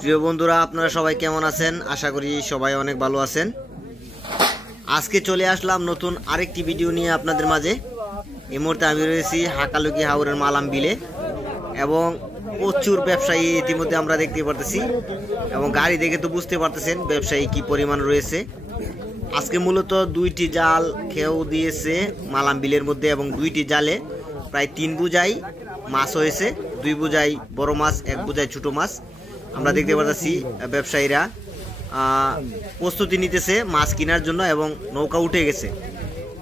প্রিয় বন্ধুরা, আপনারা সবাই কেমন আছেন? আশা করি সবাই অনেক ভালো আছেন। আজকে চলে আসলাম নতুন আরেকটি ভিডিও নিয়ে আপনাদের মাঝে। এই মুহূর্তে আমি রয়েছি হাকালুকি হাওরের মালাম বিলে এবং প্রচুর ব্যবসায়ী ইতিমধ্যে আমরা দেখতে পারতেছি এবং গাড়ি দেখে তো বুঝতে পারতেছেন ব্যবসায়ী কি পরিমাণ রয়েছে। আজকে মূলত দুইটি জাল খেয়েও দিয়েছে মালাম বিলের মধ্যে এবং দুইটি জালে প্রায় 3 বোঝাই মাছ হয়েছে। 2 বোঝাই বড় মাছ, 1 বোঝাই ছোট মাছ। আমরা দেখতে পাচ্ছি ব্যবসায়ীরা প্রস্তুতি নিতেছে মাছ কেনার জন্য এবং নৌকা উঠে গেছে।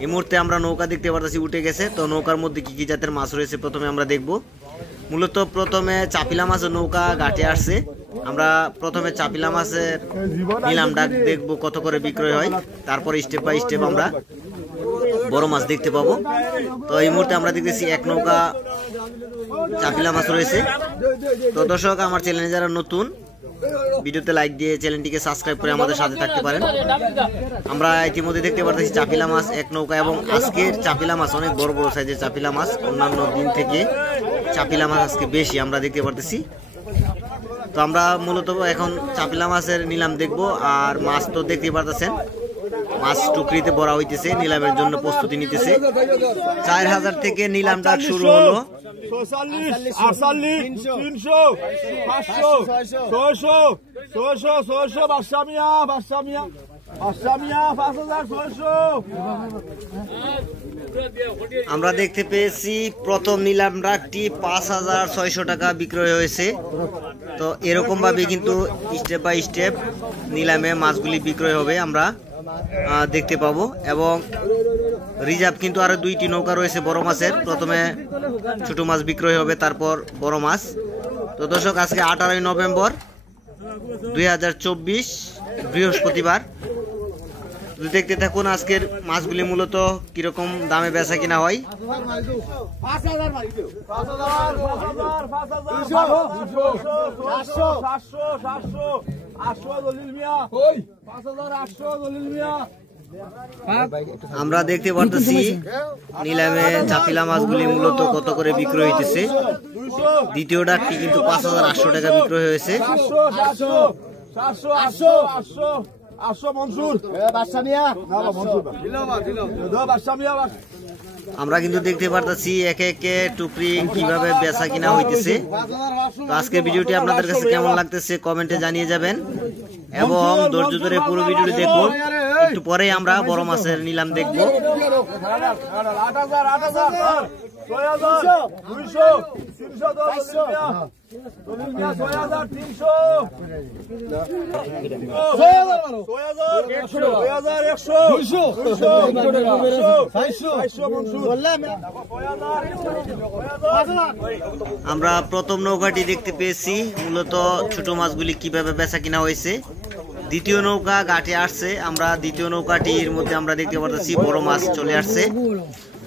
এই মুহূর্তে আমরা নৌকা দেখতে পাচ্ছি উঠে গেছে। তো নৌকার মধ্যে কি কি জাতের মাছ রয়েছে প্রথমে আমরা দেখব। মূলত প্রথমে চাপিলা মাছের নৌকা ঘাটে আসছে। আমরা প্রথমে চাপিলা মাছের নিলাম ডাক দেখব কত করে বিক্রয় হয়, তারপরে স্টেপ বাই স্টেপ আমরা বড় মাছ দেখতে পাবো। তো এই মুহূর্তে আমরা দেখতেছি এক নৌকা চাপিলা মাছ রয়েছে। তো দর্শক, আমার চ্যানেলে যারা নতুন, ভিডিওতে লাইক দিয়ে চ্যানেলটিকে সাবস্ক্রাইব করে আমাদের সাথে থাকতে পারেন। আমরা ইতিমধ্যে দেখতে পাচ্ছি চাপিলা মাছ এক নৌকা এবং আজকের চাপিলা মাছ অনেক বড় বড় সাইজের চাপিলা মাছ। অন্যান্য দিন থেকে চাপিলা মাছ আজকে বেশি আমরা দেখতে পারতেছি। তো আমরা মূলত এখন চাপিলা মাছের নিলাম দেখব। আর মাছ তো দেখতে পারতেছেন মাছ টুকরিতে ভরা হইতেছে, নিলামের জন্য প্রস্তুতি নিতেছে। 4000 থেকে নিলাম ডাক শুরু হলো। 46, 48, 300, 500, 600, 600, 600, Bashamia, 5600। আমরা দেখতে পেয়েছি প্রথম নিলাম ডাকটি 5600 টাকা বিক্রয় হয়েছে। তো এরকম ভাবে কিন্তু স্টেপ বাই স্টেপ নিলামে মাছগুলি বিক্রয় হবে আমরা দেখতে পাবো। এবং রিজার্ভ কিন্তু আরো 2টি নৌকা রয়েছে বড় মাছের। প্রথমে ছোট মাছ বিক্রয় হবে, তারপর বড় মাছ। তো দর্শক, আজকে 18 নভেম্বর 2024 বৃহস্পতিবার। দেখতে থাকুন আজকের মাছগুলি মূলত কিরকম দামে বেচা কিনা হয়। আমরা দেখতে পারতেছি নিলামে চাপিলা মাছগুলি মূলত কত করে বিক্রয় হইতেছে। দ্বিতীয় ডাকটি কিন্তু 5800 টাকা বিক্রয় হয়েছে। আমরা কিন্তু দেখতে পারতেছি একে একে টুকরি কিভাবে বেচা কিনা হইতেছে। তো আজকের ভিডিওটি আপনাদের কাছে কেমন লাগতেছে কমেন্টে জানিয়ে যাবেন এবং ধৈর্য ধরে পুরো ভিডিওটি দেখুন। একটু পরে আমরা বড় মাছের নিলাম দেখবো। আমরা প্রথম নৌকাটি দেখতে পেয়েছি মূলত ছোট মাছগুলি কিভাবে বেচা কিনা হয়েছে। দ্বিতীয় নৌকা ঘাটে আসছে। আমরা দ্বিতীয় নৌকাটির মধ্যে আমরা দেখতে পাচ্ছি বড় মাছ চলে আসছে।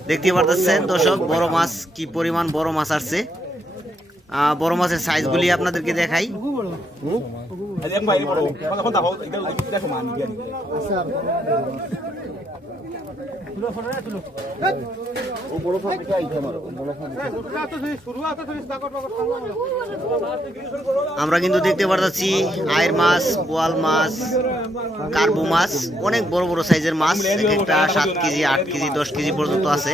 দেখতে পাচ্ছেন দর্শক, বড় মাছ কি পরিমাণ বড় মাছ আসছে। বড় মাছের সাইজগুলি আপনাদেরকে দেখাই। আমরা কিন্তু দেখতে পাচ্ছি আয়ের মাছ, বোয়াল মাছ, কার্বু মাছ, অনেক বড় বড় সাইজের মাছ। একটা 7 কেজি, 8 কেজি, 10 কেজি পর্যন্ত আছে।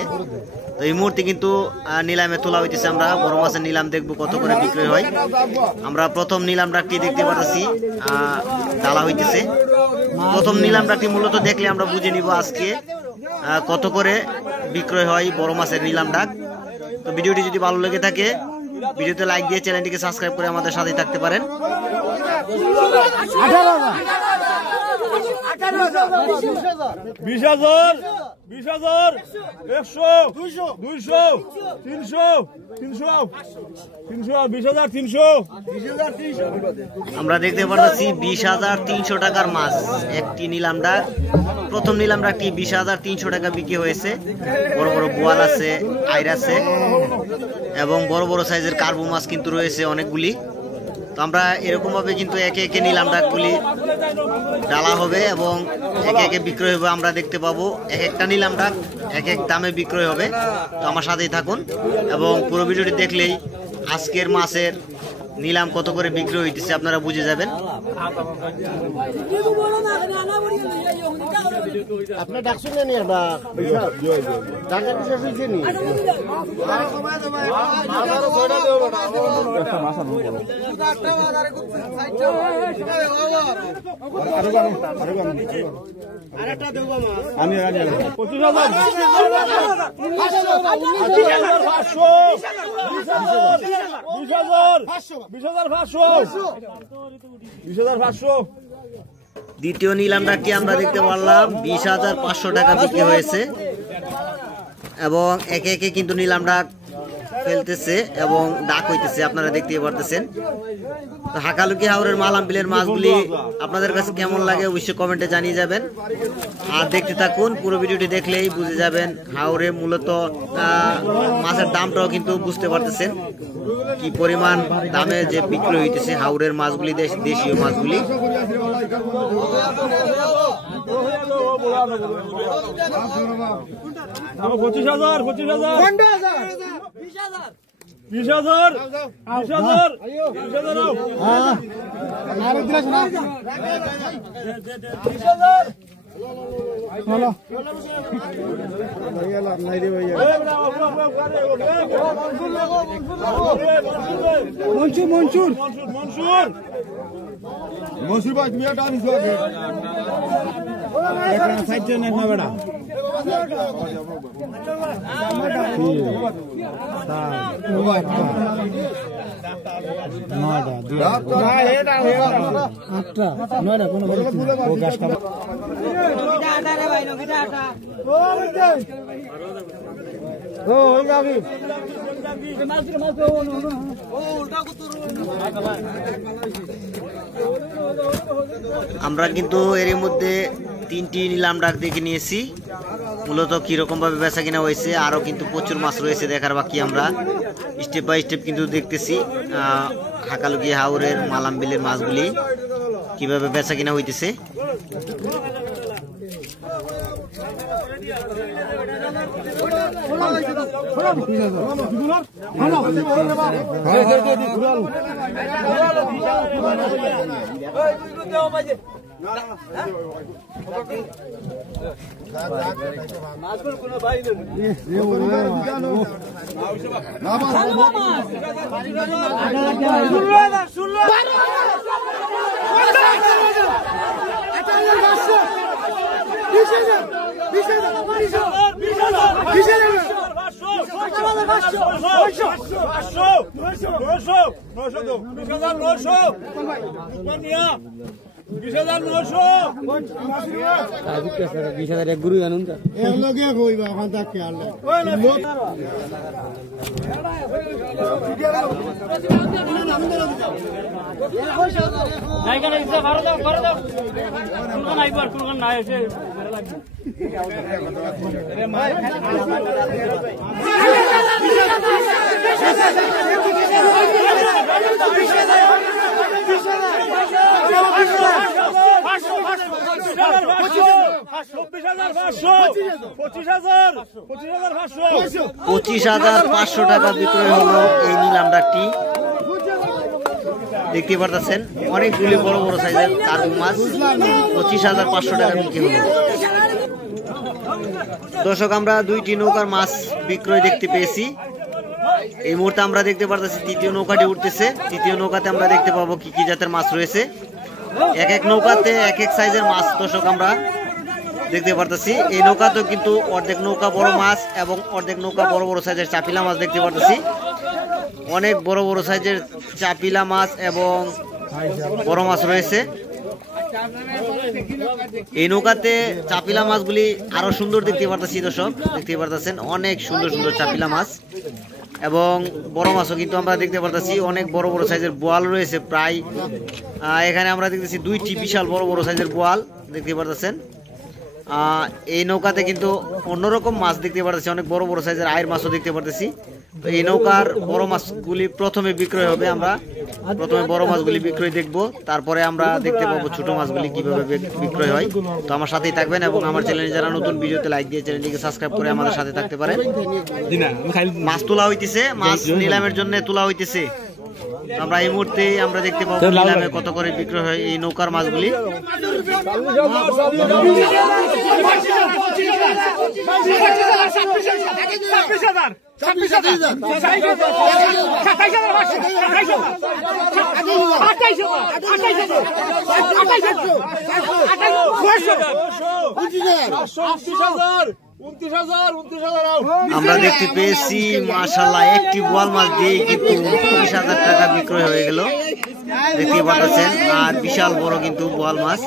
তো এই মুহূর্তে কিন্তু নিলামে তোলা হইতেছে। আমরা বড় মাছের নিলাম দেখবো কত করে বিক্রয় হয়। আমরা প্রথম নিলাম ডাকটি দেখতে পাচ্ছি ডালা হইতেছে। প্রথম নিলাম ডাকটি মূলত দেখলে আমরা বুঝে নিব আজকে কত করে বিক্রয় হয় বড় মাছের নিলাম ডাক। তো ভিডিওটি যদি ভালো লেগে থাকে ভিডিওতে লাইক দিয়ে চ্যানেলটিকে সাবস্ক্রাইব করে আমাদের সাথে থাকতে পারেন। 20,000, 20,000, 100, 200, 300, 300, 20,000, 300। আমরা দেখতে পাচ্ছি 20,300 টাকার মাছ একটি নিলাম ডাক। প্রথম নিলাম ডাকটি 20,300 টাকা বিক্রি হয়েছে। বড় বড় বোয়াল আছে, আইর আছে এবং বড় বড় সাইজের কার্বু মাছ কিন্তু রয়েছে অনেকগুলি। তো আমরা এরকম ভাবে কিন্তু একে একে নিলাম ডাকগুলি ডালা হবে এবং একে একে বিক্রয় হবে। আমরা দেখতে পাবো এক একটা নিলাম ডাক এক এক দামে বিক্রয় হবে। তো আমার সাথেই থাকুন এবং পুরো ভিডিওটি দেখলেই আজকের মাছের নিলাম কত করে বিক্রি হইতেছে আপনারা বুঝে যাবেন। আপনি ডাকছেন না নিয়ে ডাকের বিশেষ হয়েছে নি আমি 20,500 দ্বিতীয় নিলাম ডাকটি আমরা দেখতে পারলাম 20,500 টাকা বিক্রি হয়েছে এবং একে একে কিন্তু নিলাম ডাক ফেলতেছে এবং ডাক হইতেছে, আপনারা দেখতে পারতেছেন। তো হাকালুকি হাওরের মালাম বিলের মাছগুলি আপনাদের কাছে কেমন লাগে অবশ্যই কমেন্টে জানিয়ে যাবেন। আর দেখতে থাকুন, পুরো ভিডিওটি দেখলেই বুঝে যাবেন হাওরে মূলত মাছের দামটাও কিন্তু বুঝতে পারতেছেন কি পরিমাণ দামে যে বিক্রি হইতেছে হাওরের মাছগুলি, দেশীয় মাছগুলি। 25,000 মনসুর ভাই তুমি একটা আনিস সাইড নেক না বেটা আমরা কিন্তু এর মধ্যে 3টি নিলাম ডাক দেখে নিয়েছি, মূলত কিরকম ভাবে বেচা কিনা হয়েছে। আরো কিন্তু প্রচুর মাছ রয়েছে দেখার বাকি, আমরা স্টেপ বাই স্টেপ কিন্তু দেখতেছি হাকালুকি হাওরের মালাম বিলের মাছগুলি কিভাবে বেচা কিনা হইতেছে। গুরু জানুন ওখান থেকে $25,500 টাকা বিক্রয় হলো এই নিলাম ডাকটি। দেখতে পারতেছেন অনেকগুলি বড় বড় সাইজের কার্গো মাছ 25,500 টাকা বিক্রি হলো। দর্শক, আমরা 2টি নৌকার মাছ বিক্রয় দেখতে পেয়েছি। এই মুহূর্তে আমরা দেখতে পারতেছি তৃতীয় নৌকাটি উঠতেছে। তৃতীয় নৌকাতে আমরা দেখতে পাবো কি কি জাতের মাছ রয়েছে। এক এক নৌকাতে এক এক সাইজের মাছ দর্শক আমরা দেখতে পারতেছি। এই নৌকাতেও কিন্তু অর্ধেক নৌকা বড় মাছ এবং অর্ধেক নৌকা বড় বড় সাইজের চাপিলা মাছ দেখতে পারতেছি। অনেক বড় বড় সাইজের চাপিলা মাছ এবং বড় মাছ রয়েছে। এই নৌকাতে চাপিলা মাছগুলি আরো সুন্দর দেখতে পারতেছি দর্শক, দেখতে পারতেছেন অনেক সুন্দর সুন্দর চাপিলা মাছ এবং বড় মাছও কিন্তু আমরা দেখতে পারতেছি। অনেক বড় বড় সাইজের বোয়াল রয়েছে, প্রায় এখানে আমরা দেখতেছি 2টি বিশাল বড় বড় সাইজের বোয়াল দেখতে পারতেছেন। এই নৌকাতে কিন্তু অন্যরকম মাছ দেখতে পারতেছি, অনেক বড় বড় সাইজের আয়ের মাছও দেখতে পারতেছি। তো এই নৌকার বড় মাছগুলি প্রথমে বিক্রয় হবে, আমরা প্রথমে বড় মাছগুলি বিক্রয় দেখব, তারপরে আমরা দেখতে পাবো ছোট মাছগুলি কিভাবে বিক্রয় হয়। তো আমার সাথেই থাকবেন এবং আমার চ্যানেলে যারা নতুন, ভিডিওতে লাইক দিয়ে চ্যানেলটিকে সাবস্ক্রাইব করে আমাদের সাথে থাকতে পারেন। মাছ তোলা হইতেছে, মাছ নিলামের জন্য তোলা হইতেছে। আমরা এই মুহূর্তে আমরা দেখতে পাবো নিলামে কত করে বিক্রয় হয় এই নৌকার মাছগুলি। আমরা দেখতে পেয়েছি মাশাআল্লাহ একটি বোয়াল মাছ দিয়ে কিন্তু 29,000 টাকা বিক্রয় হয়ে গেল, দেখতে পাচ্ছেন। আর বিশাল বড় কিন্তু বোয়াল মাছ।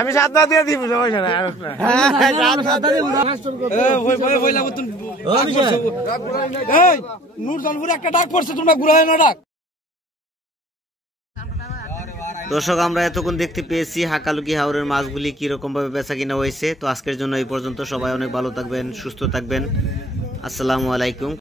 আমি 7 দিয়ে দিব সমস্যা নাই। নূরজানপুরে একটা ডাক পড়ছে, তোমরা ঘুরায় না ডাক। দর্শক আমরা এতক্ষণ দেখতে পেয়েছি হাকালুকি হাওরের মাছগুলি কিরকম ভাবে বেচা কিনা হয়েছে। তো আজকের জন্য এই পর্যন্ত। সবাই অনেক ভালো থাকবেন, সুস্থ থাকবেন। আসসালামু আলাইকুম।